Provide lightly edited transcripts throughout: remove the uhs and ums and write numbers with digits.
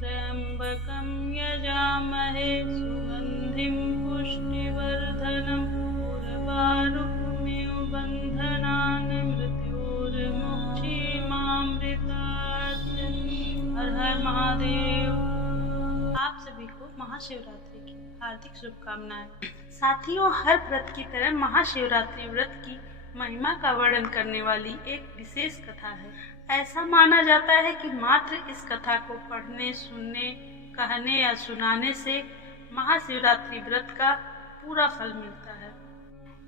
त्र्यम्बकं यजामहे सुगन्धिं पुष्टिवर्धनम् उर्वारुकमिव बन्धनान् मृत्योर्मुक्षीमामृतात्। हर हर महादेव। आप सभी को महाशिवरात्रि की हार्दिक शुभकामनाएं। साथियों, हर व्रत की तरह महाशिवरात्रि व्रत की महिमा का वर्णन करने वाली एक विशेष कथा है। ऐसा माना जाता है कि मात्र इस कथा को पढ़ने, सुनने, कहने या सुनाने से महाशिवरात्रि व्रत का पूरा फल मिलता है।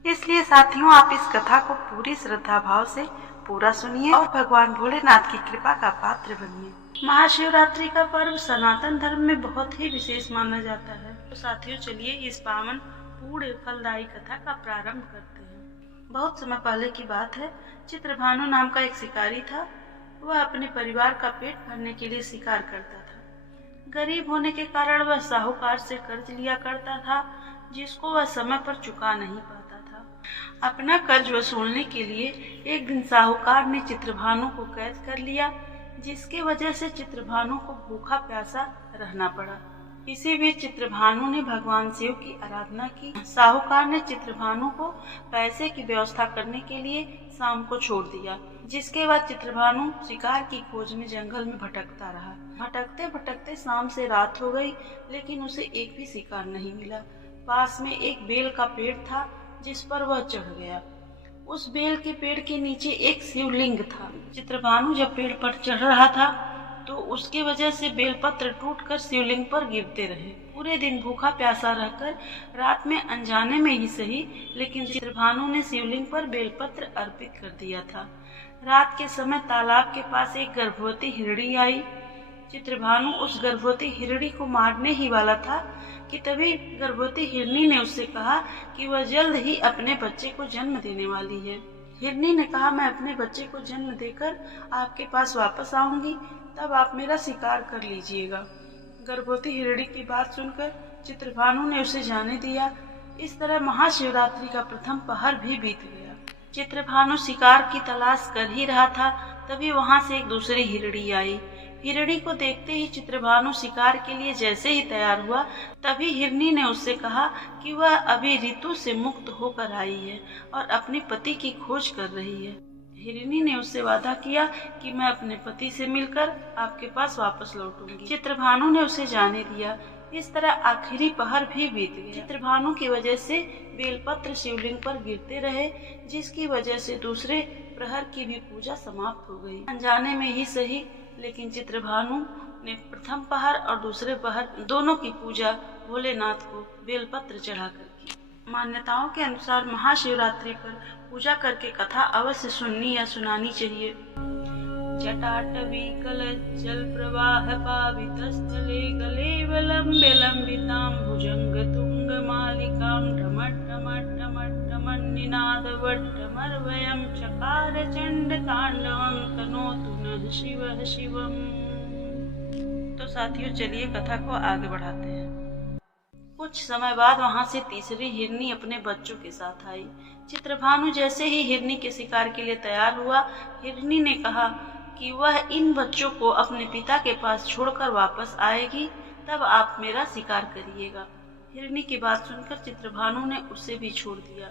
इसलिए साथियों, आप इस कथा को पूरी श्रद्धा भाव से पूरा सुनिए और भगवान भोलेनाथ की कृपा का पात्र बनिए। महाशिवरात्रि का पर्व सनातन धर्म में बहुत ही विशेष माना जाता है। तो साथियों, चलिए इस पावन पूर्ण फलदायी कथा का प्रारंभ करते हैं। बहुत समय पहले की बात है। चित्रभानु नाम का एक शिकारी था। वह अपने परिवार का पेट भरने के लिए शिकार करता था। गरीब होने के कारण वह साहूकार से कर्ज लिया करता था, जिसको वह समय पर चुका नहीं पाता था। अपना कर्ज वसूलने के लिए एक दिन साहूकार ने चित्रभानु को कैद कर लिया, जिसके वजह से चित्रभानु को भूखा प्यासा रहना पड़ा। इसी बीच चित्रभानु ने भगवान शिव की आराधना की। साहूकार ने चित्रभानु को पैसे की व्यवस्था करने के लिए शाम को छोड़ दिया, जिसके बाद चित्रभानु शिकार की खोज में जंगल में भटकता रहा। भटकते भटकते शाम से रात हो गई, लेकिन उसे एक भी शिकार नहीं मिला। पास में एक बेल का पेड़ था, जिस पर वह चढ़ गया। उस बेल के पेड़ के नीचे एक शिवलिंग था। चित्रभानु जब पेड़ पर चढ़ रहा था तो उसकी वजह से बेलपत्र टूटकर शिवलिंग पर गिरते रहे। पूरे दिन भूखा प्यासा रहकर रात में अनजाने में ही सही, लेकिन चित्रभानु ने शिवलिंग पर बेलपत्र अर्पित कर दिया था। रात के समय तालाब के पास एक गर्भवती हिरणी आई। चित्रभानु उस गर्भवती हिरणी को मारने ही वाला था कि तभी गर्भवती हिरणी ने उससे कहा कि वह जल्द ही अपने बच्चे को जन्म देने वाली है। हिरणी ने कहा, मैं अपने बच्चे को जन्म देकर आपके पास वापस आऊंगी, तब आप मेरा शिकार कर लीजिएगा। गर्भवती हिरणी की बात सुनकर चित्रभानु ने उसे जाने दिया। इस तरह महाशिवरात्रि का प्रथम पहर भी बीत गया। चित्रभानु शिकार की तलाश कर ही रहा था, तभी वहां से एक दूसरी हिरणी आई। हिरणी को देखते ही चित्रभानु शिकार के लिए जैसे ही तैयार हुआ, तभी हिरणी ने उससे कहा कि वह अभी ऋतु से मुक्त होकर आई है और अपने पति की खोज कर रही है। हिरणी ने उससे वादा किया कि मैं अपने पति से मिलकर आपके पास वापस लौटूंगी। चित्रभानु ने उसे जाने दिया। इस तरह आखिरी पहर भी बीत गया। चित्रभानु की वजह से बेलपत्र शिवलिंग पर गिरते रहे, जिसकी वजह से दूसरे प्रहर की भी पूजा समाप्त हो गई। अनजाने में ही सही, लेकिन चित्रभानु ने प्रथम पहर और दूसरे पहर दोनों की पूजा भोलेनाथ को बेलपत्र चढ़ाकर की। मान्यताओं के अनुसार महाशिवरात्रि पर पूजा करके कथा अवश्य सुननी या सुनानी चाहिए। जटाटवी कल जल प्रवाह पावितस्थले गलेवलम्ब्य लम्बितां भुजंग तुंग मालिकां ढमढमढमढमढमन्निनादवड्डमर्वयं चकार चंड तांडवं तनोतु नः शिवः शिवम्। तो साथियों, चलिए कथा को आगे बढ़ाते हैं। कुछ समय बाद वहां से तीसरी हिरणी अपने बच्चों के साथ आई। चित्रभानु जैसे ही हिरणी के शिकार के लिए तैयार हुआ, हिरणी ने कहा कि वह इन बच्चों को अपने पिता के पास छोड़कर वापस आएगी, तब आप मेरा शिकार करिएगा। हिरणी की बात सुनकर चित्रभानु ने उसे भी छोड़ दिया।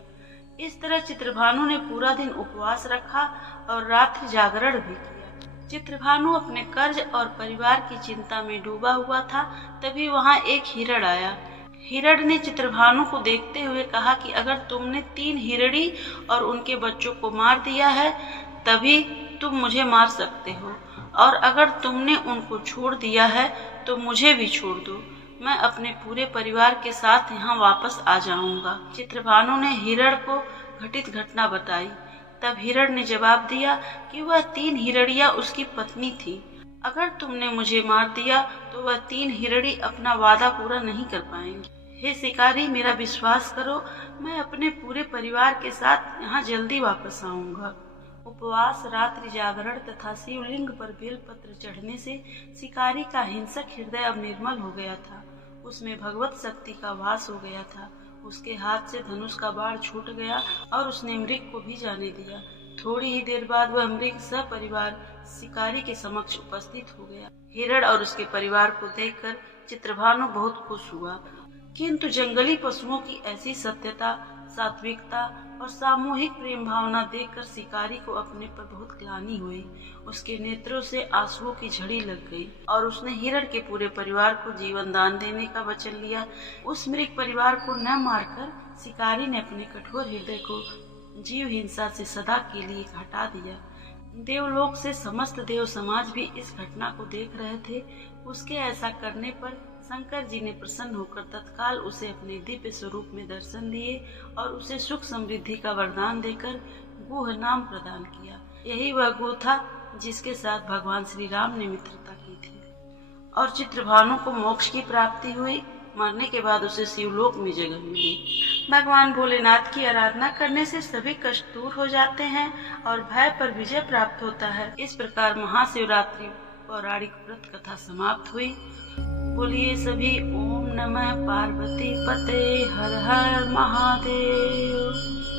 इस तरह चित्रभानु ने पूरा दिन उपवास रखा और रात्रि जागरण भी किया। चित्रभानु अपने कर्ज और परिवार की चिंता में डूबा हुआ था। तभी वहां एक हिरण आया। हिरण ने चित्रभानु को देखते हुए कहा कि अगर तुमने 3 हिरणी और उनके बच्चों को मार दिया है, तभी तुम मुझे मार सकते हो, और अगर तुमने उनको छोड़ दिया है तो मुझे भी छोड़ दो। मैं अपने पूरे परिवार के साथ यहाँ वापस आ जाऊंगा। चित्रभानु ने हिरण को घटित घटना बताई। तब हिरण ने जवाब दिया कि वह 3 हिरणियां उसकी पत्नी थी। अगर तुमने मुझे मार दिया तो वह 3 हिरणी अपना वादा पूरा नहीं कर पाएंगी। हे शिकारी, मेरा विश्वास करो, मैं अपने पूरे परिवार के साथ यहाँ जल्दी वापस आऊंगा। उपवास, रात्रि जागरण तथा शिवलिंग पर बेलपत्र चढ़ने से शिकारी का हिंसक हृदय अब निर्मल हो गया था। उसमें भगवत शक्ति का वास हो गया था। उसके हाथ से धनुष का बाण छूट गया और उसने मृग को भी जाने दिया। थोड़ी ही देर बाद वह मृग सपरिवार शिकारी के समक्ष उपस्थित हो गया। हिरण और उसके परिवार को देखकर चित्रभानु बहुत खुश हुआ, किंतु जंगली पशुओं की ऐसी सत्यता, सात्विकता और सामूहिक प्रेम भावना देखकर शिकारी को अपने पर बहुत ग्लानि हुई। उसके नेत्रों से आंसुओं की झड़ी लग गई और उसने हिरण के पूरे परिवार को जीवन दान देने का वचन लिया। उस मृग परिवार को न मारकर शिकारी ने अपने कठोर हृदय को जीव हिंसा से सदा के लिए हटा दिया। देवलोक से समस्त देव समाज भी इस घटना को देख रहे थे। उसके ऐसा करने पर शंकर जी ने प्रसन्न होकर तत्काल उसे अपने दिव्य स्वरूप में दर्शन दिए और उसे सुख समृद्धि का वरदान देकर गुह नाम प्रदान किया। यही वह गुह था जिसके साथ भगवान श्री राम ने मित्रता की थी और चित्रभानु को मोक्ष की प्राप्ति हुई। मरने के बाद उसे शिवलोक में जगह मिली। भगवान भोलेनाथ की आराधना करने से सभी कष्ट दूर हो जाते हैं और भय पर विजय प्राप्त होता है। इस प्रकार महाशिवरात्रि पौराणिक व्रत कथा समाप्त हुई। बोलिए सभी ओम नमः पार्वती पते, हर हर महादेव।